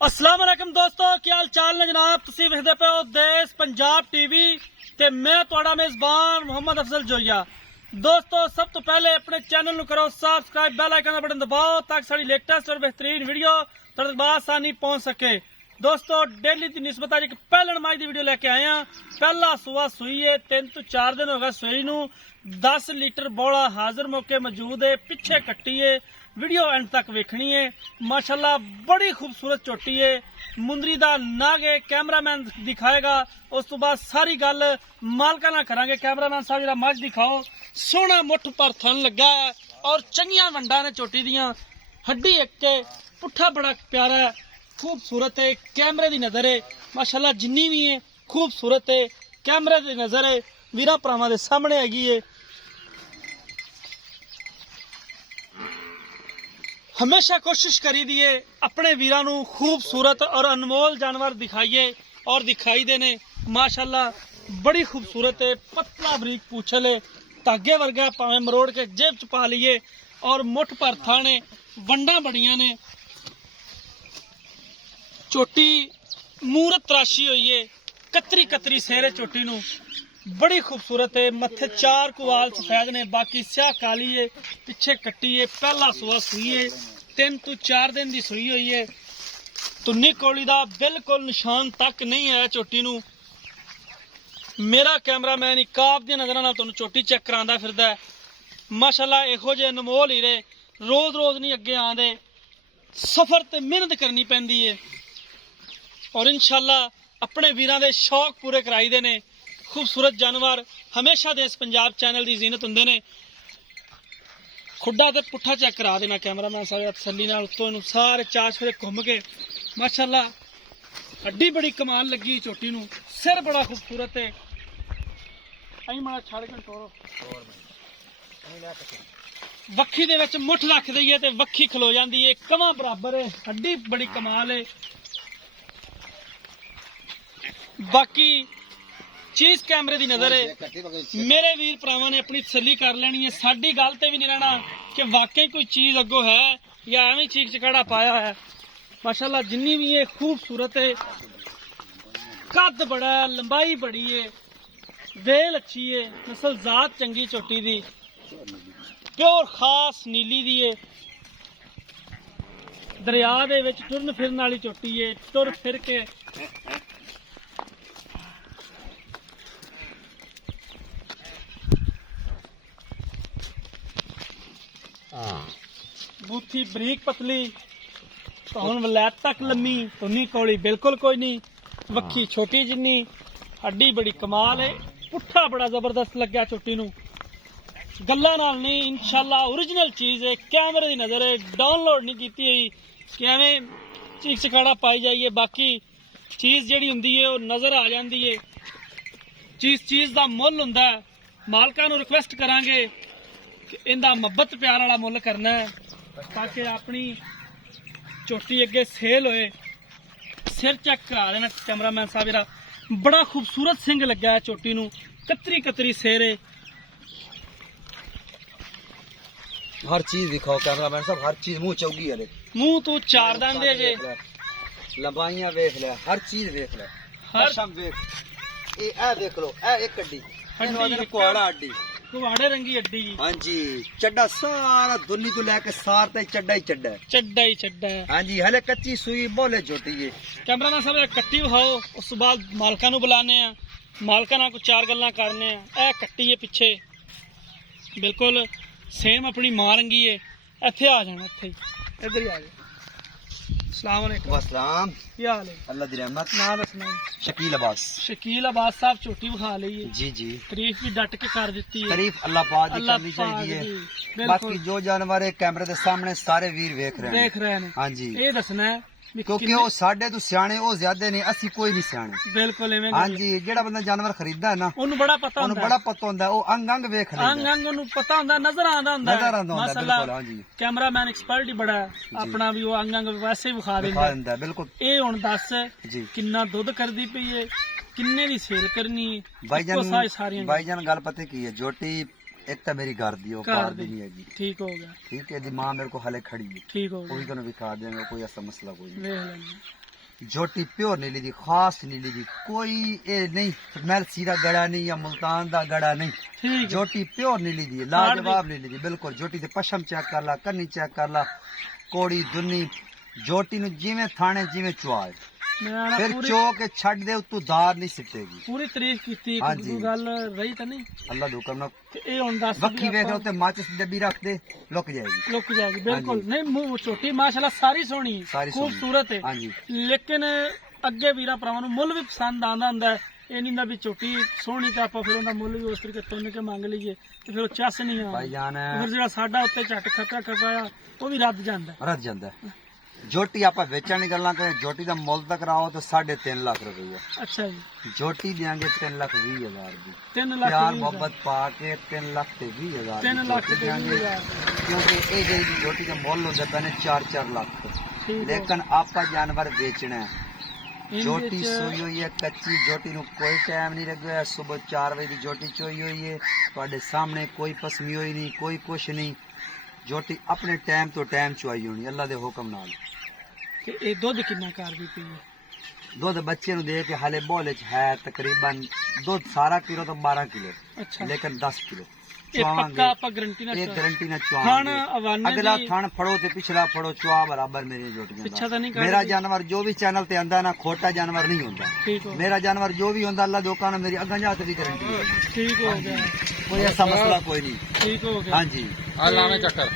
अस्सलाम वालेकुम दोस्तों, क्या हाल चाल ने जनाब। तुसी वेखदे पे हो देश पंजाब टीवी ते मैं तुहाडा मेजबान मोहम्मद अफजल जोइया। दोस्तों सब तो पहले अपने चैनल नू करो सब्सक्राइब, बेल आइकन का बटन दबाओ ताकि साडी लेटेस्ट और बेहतरीन वीडियो तुहाडे तक आसानी पहुंच सके। दोस्तों डेली की निस्बत अज एक पहले नमाज की वीडियो लेके आए हैं। पहला सुआ सुई है, 3 तो 4 दिन हो गए सुई नू। 10 लीटर बौला हाजिर मौके मौजूद है, पिछे कट्टी है, वीडियो एंड तक वेखनी है। माशाल्लाह बड़ी खूबसूरत चोटी है, मुंदरी दा नाग है। कैमरामैन दिखाएगा, उस तो बाद सारी गल मालका ना करांगे। कैमरामैन साहब जरा मझ दिखाओ। सोहना मुठ पर थन लगा है और चंगिया वंडा ने चोटी दियां। हड्डी एक है, पुट्ठा बड़ा प्यारा है, खूबसूरत है। कैमरे की नजर है माशाल्लाह जिन्नी भी है खूबसूरत है। कैमरे की नजर है वीरा भरावां दे सामने हैगी है। हमेशा कोशिश करी दिए अपने वीरां नू खूबसूरत और अनमोल जानवर दिखाइए और दिखाई देने। माशाल्लाह बड़ी खूबसूरत है, पतला बरीक पूछल है, धागे वर्गा भावें मरोड़ के जेब च पा लीए और मुठ पर थाने वंडा बड़ियां ने। चोटी मूरत तराशी हुई है, कतरी कतरी सेरे चोटी नू बड़ी खूबसूरत है। मत्थे 4 कुवाल सफेद ने, बाकी स्याह काली है, पिछे कट्टी है। पहला सुआ सुई है, 3 तो 4 दिन की सुई हुई है। तुन्नी कौली दा बिल्कुल निशान तक नहीं है चोटी नू। मेरा कैमरामैन इकाब दी नजरां नाल तुहानू चोटी चेक करांदा फिरदा है। माशाल्लाह इहो जे अनमोल हीरे रोज रोज नहीं अगे आंदे, सफर ते मेहनत करनी पैंदी है और इंशाल्लाह अपने वीरां दे शौक पूरे कराई दे ने। खूबसूरत जानवर हमेशा देश पंजाब चैनल की जीनत हुंदे ने। खुड्डा ते पुट्ठा चेक करा देना कैमरामैन साहब तसल्ली नाल। उत्तों इहनूं सारे चार फेरे घुम के माशाल्लाह हड्डी बड़ी कमाल लगी चोटी नूं। सिर बड़ा खूबसूरत है। अहीं माड़ा छड़ के टोरो वक्खी दे विच मुठ रख दईए ते वक्खी खलो जांदी है, कवां बराबर है। हड्डी बड़ी कमाल है। बाकी चीज कैमरे की नजर है। मेरे वीर भरावां ने अपनी तसल्ली कर लेनी है। साडी गल ते भी नहीं रहना कि वाकई कोई चीज अगो है या एवं चीख चकाड़ा पाया है। माशाल्लाह जिन्नी भी है खूबसूरत है, कद बड़ा है, लंबाई बड़ी है, वेल अच्छी है, नस्ल जात चंगी चोटी दी, प्योर खास नीली दी है। दरिया दे विच टुरन फिरन वाली चोटी है, टुर फिर के बूथी बरीक पतली, तो हुण वलैत तक लम्मी, तुन्नी कौली बिल्कुल कोई नहीं, वक्खी छोटी जिन्नी, हड्डी बड़ी कमाल है। पुट्ठा बड़ा जबरदस्त लग्या चोटी नू, गल्लां नाल नहीं इंशाल्लाह ओरिजिनल चीज है। कैमरे की नजर है, डाउनलोड नहीं की हुई कि एवें चीख चकाड़ा पाई जाइए। बाकी चीज जिहड़ी हुंदी है वो नजर आ जाती है। चीज का मुल हुंदा है। मालकां नू रिक्वेस्ट करांगे कि इहदा मुहब्बत प्यार वाला मुल करना है ताकि अपनी चोटी अगे सेल होए। सिर चेक करा देना कैमरामैन साहब जरा। बड़ा खूबसूरत सिंग लग्या है चोटी नू, कतरी कतरी सेर है। हर चीज दिखाओ कैमरामैन साहब, हर चीज मुंह चौगी है। मुंह तू 4 दंद है जे, लंबाइयां वेख ले, हर चीज वेख ले, हर शम वेख। ए देख लो, ए एक हड्डी हड्डी कोड़ा हड्डी कुहाड़े रंगी हड्डी। हाँ जी, चड्डा सारा दुनी तो लेके सार तक चड्डा ही चड्डा है। चड्डा ही चड्डा है। हाँ जी, हले कच्ची सुई बोले छोटी है। कैमरामैन साहब कट्टी विखाओ, उस बाद मालका नू बुलाने आ, मालका नाल कुछ 4 गल्लां करने आ। ए कट्टी है पिछे बिल्कुल सेम अपनी मां रंगी है। इत्थे आ जाना, इत्थे इधर ही आ जा। अस्सलाम वालेकुम। अस्सलाम, क्या हाल है? अल्लाह दी रहमत। ना दसना। शकील अब्बास। शकील अब्बास साहब चोटी विखा ली है। जी जी, तारीफ भी डट के कर दी है। तारीफ अल्लाह पाक की अल्लाह करनी पाक चाहिए दी, है। बिल्कुल। बाकी जो जानवर है कैमरे के सामने सारे वीर देख रहे हैं। हाँ जी, ये दसना है भी क्योंकि किन्ने- वो साढ़े तो सियाने वो ज्यादा नहीं, असी कोई नहीं सियाने। बिल्कुल इवें हाँ गल है। जी, जेड़ा बंदा जानवर खरीददा है ना, ਉਹਨੂੰ ਬੜਾ ਪਤਾ ਉਹਨੂੰ ਹੁੰਦਾ बड़ा पता होंदा है, वो अंग अंग वेख ਅੰਗ लेंदा। ਅੰਗ ਉਹਨੂੰ ਪਤਾ ਹੁੰਦਾ, ਨਜ਼ਰ ਆਂਦਾ ਹੁੰਦਾ नजर आंदा होंदा, ਮਾਸ਼ਾਅੱਲਾ। बिल्कुल। हाँ जी, ਕੈਮਰਾਮੈਨ ਐਕਸਪਰਟ ਹੀ ਬੜਾ ਹੈ, ਆਪਣਾ ਵੀ ਉਹ ਅੰਗ ਅੰਗ ਵੈਸੇ ਹੀ ਵਿਖਾ दिखा ਦਿੰਦਾ। देंदा है, बिल्कुल ਇਹ ਹੁਣ ਦੱਸ जी। ਕਿੰਨਾ ਦੁੱਧ ਕਰਦੀ ਪਈ ਏ, ਕਿੰਨੇ ਦੀ ਸੇਲ ਕਰਨੀ ਹੈ? ਇੱਕੋ ਸਾਰੀਆਂ भाईजान गल पता की है, जोटी एक तो मेरी घर दी, वो ਘਰ कार दी ਦੀ। नहीं हैगी। ਠੀਕ ਹੋ ਗਿਆ, ठीक है, दी मां मेरे को हले खड़ी है, ਠੀਕ ਹੋ वो भी ਗਿਆ, तन्नू दिखा देंगे, कोई ऐसा मसला कोई नहीं। ਵੇਖ ਲੈਂਦੇ। जोटी प्योर नीली दी, खास नीली दी, कोई ए नहीं मैलसी दा गड़ा नहीं या मुल्तान दा गड़ा नहीं, ठीक है। जोटी प्योर नीली दी, लाजवाब नीली दी बिल्कुल। जोटी दे पशम चेक कर ला, कन्नी चेक कर ला, कोड़ी दुन्नी जोटी नु जिवें थाने जिवें चुआए, मैं आना फिर पूरी चो के छड़ दे उतू दार नहीं सिटेगी। पूरी तारीफ कीती, हाँ कोई जी। गल रही तो नहीं अल्लाह दो करना ते ए हुन दस वक्की वेख लो ते माचिस दी डब्बी रख दे, लुक जाएगी। लुक जाएगी बिल्कुल। हाँ जी। नहीं मुंह छोटी माशाल्लाह सारी सोहनी सारी सोहनी। खूबसूरत है, हाँ जी। लेकिन अगे वीरा भरावां नूं मुੱਲ भी पसंद आंदा हुंदा है। ਇਹ ਨਹੀਂ ਦਾ ਵੀ ਛੋਟੀ ਸੋਹਣੀ ਤਾਂ ਆਪਾਂ ਫਿਰ ਉਹਦਾ ਮੁੱਲ ਵੀ ਉਸ ਤਰੀਕੇ ਤੁੰਨ ਕੇ ਮੰਗ ਲਈਏ ਤੇ ਫਿਰ ਉਹ ਚੱਸ ਨਹੀਂ ਆ भाई जान ਫਿਰ ਜਿਹੜਾ ਸਾਡਾ ਉੱਤੇ ਝੱਟ ਖੱਪਾ ਖਪਾਇਆ ਉਹ ਵੀ ਰੱਦ ਜਾਂਦਾ। रज जांदा है। जोटी आप बेचण दी गल्लां करें, जोटी दा मुੱਲ तक कराओ तो 3.5 लाख रुपया। ਅੱਛਾ ਜੀ, जोटी देंगे 3,20,000 दी, 3 ਲੱਖ प्यार ਵੀਹ मोहब्बत पा के 3,20,000 ਹਜ਼ਾਰ। 3 ਲੱਖ ਤੇ 20,000 क्योंकि ये जेही जोटी का मुੱਲ होंदा पैने 4-4 लाख तो। ठीक है। लेकिन आपका जानवर बेचना है। ਇਹਦੇ जोटी ਚ सोई हुई है कच्ची, जोटी नु कोई टाइम नहीं लगे हुआ। सुबह 4 बजे की जोटी चोई हुई है, तुहाडे सामने कोई पसमी हुई नहीं, कोई कुछ नहीं। जोटी अपने टाइम तो टाइम चुआई होनी अल्लाह दे हुक्म नाल। ਤੇ ਇਹ ਦੁੱਧ ਕਿੰਨਾ ਕਰ ਵੀ ਪਈ ਹੈ? दुध बच्चे नु दे के हाले बोले च है तकरीबन दुध सारा किलो तो 12 किलो, ਅੱਛਾ, लेकिन 10 किलो ਇਹ ਪੱਕਾ ਆਪਾਂ ਗਰੰਟੀ ਨਾਲ एक गारंटी ना ਥਣ चुआवांगे। ਅਵਾਨੇ अगला ਦੀ थन फड़ो ते पिछला फड़ो, चुआ बराबर मेरी जोटियां ਪਿੱਛਾ दा। ਤਾਂ नहीं मेरा करदी। जानवर जो भी चैनल ते आंदा ना, खोटा जानवर नहीं होता। ठीक हो मेरा जानवर जो भी होता अल्लाह दोकान मेरी अग्गा जाते भी गारंटी है, ठीक हो गया, कोई ऐसा मसला कोई नहीं। ठीक हो गया। हाँ जी। ਆ ਲਾਵੇਂ ਚੱਕਰ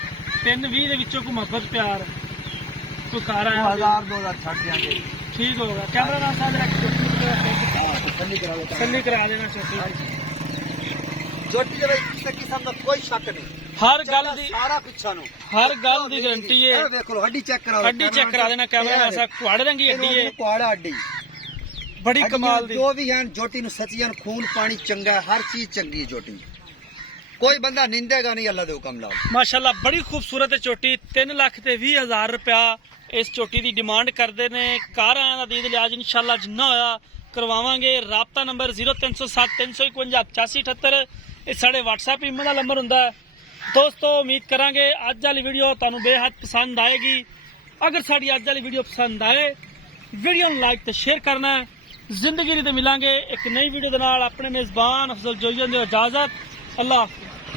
320 ਦੇ ਵਿੱਚੋਂ ਕੋਈ ਮੁਹੱਬਤ ਪਿਆਰ ਕੋਈ ਕਾਰ ਆਇਆ 1000-2000 छड़ देंगे। ਠੀਕ ਹੋ ਗਿਆ। ਕੈਮਰਾ ਨਾਲ ਸਾਡਾ ਤਸੱਲੀ ਕਰਾ ਦੇਣਾ ਛੋਟੀ। जोटी दे भाई किसी किस्म का कोई शक नहीं, ਹਰ ਗੱਲ ਦੀ सारा पिछा नु ਹਰ ਗੱਲ ਦੀ ਗਾਰੰਟੀ ਹੈ। ਇਹ ਵੇਖ ਲੋ ਹੱਡੀ ਚੈੱਕ ਕਰਾ ਲਓ, ਹੱਡੀ ਚੈੱਕ ਕਰਾ ਦੇਣਾ ਕੈਮਰਾ ਨਾਲ ਸਾ ਕੁਆੜ ਰੰਗੀ ਹੱਡੀ ਹੈ, ਕੁਆੜਾ ਹੱਡੀ ਬੜੀ ਕਮਾਲ ਦੀ। ਜੋ ਵੀ ਹਨ जोटी नु सचियन खून पानी चंगा, हर चीज चंगी है जोटी, कोई बंदा निंदेगा नहीं अल्लाह दे हुक्म नाल। ਮਾਸ਼ਾਅੱਲਾ ਬੜੀ ਖੂਬਸੂਰਤ ਹੈ ਝੋਟੀ। 3 ਲੱਖ ਤੇ 20,000 ਰੁਪਇਆ ਇਸ ਝੋਟੀ ਦੀ ਡਿਮਾਂਡ ਕਰਦੇ ਨੇ। ਕਾਰ ਆਇਆਂ ਦਾ ਦੀਦ ਲਿਆਜ ਇਨਸ਼ਾਅੱਲਾ ਜਿੰਨਾ ਹੋਇਆ ਕਰਵਾਵਾਂਗੇ। ਰਾਬਤਾ ਨੰਬਰ 0307 351 8578 ਇਹ ਸਾਡੇ WhatsApp ਈਮੇਲ ਦਾ ਨੰਬਰ ਹੁੰਦਾ ਹੈ। ਦੋਸਤੋ ਉਮੀਦ ਕਰਾਂਗੇ ਅੱਜ ਵਾਲੀ ਵੀਡੀਓ ਤੁਹਾਨੂੰ ਬੇਹੱਦ ਪਸੰਦ ਆਏਗੀ। ਅਗਰ ਸਾਡੀ ਅੱਜ ਵਾਲੀ ਵੀਡੀਓ ਪਸੰਦ ਆਏ, ਵੀਡੀਓ ਨੂੰ ਲਾਈਕ ਤੇ ਸ਼ੇਅਰ ਕਰਨਾ ਹੈ। ਜ਼ਿੰਦਗੀ ਦੀ ਤੇ ਮਿਲਾਂਗੇ ਇੱਕ ਨਈ ਵੀਡੀਓ ਦੇ ਨਾਲ। ਆਪਣੇ ਮੇਜ਼ਬਾਨ ਅਫਜ਼ਲ ਜੋਈਆਂ ਦੀ ਇਜਾਜ਼ਤ। ਅੱਲਾਹ ਹਾਫਿਜ਼।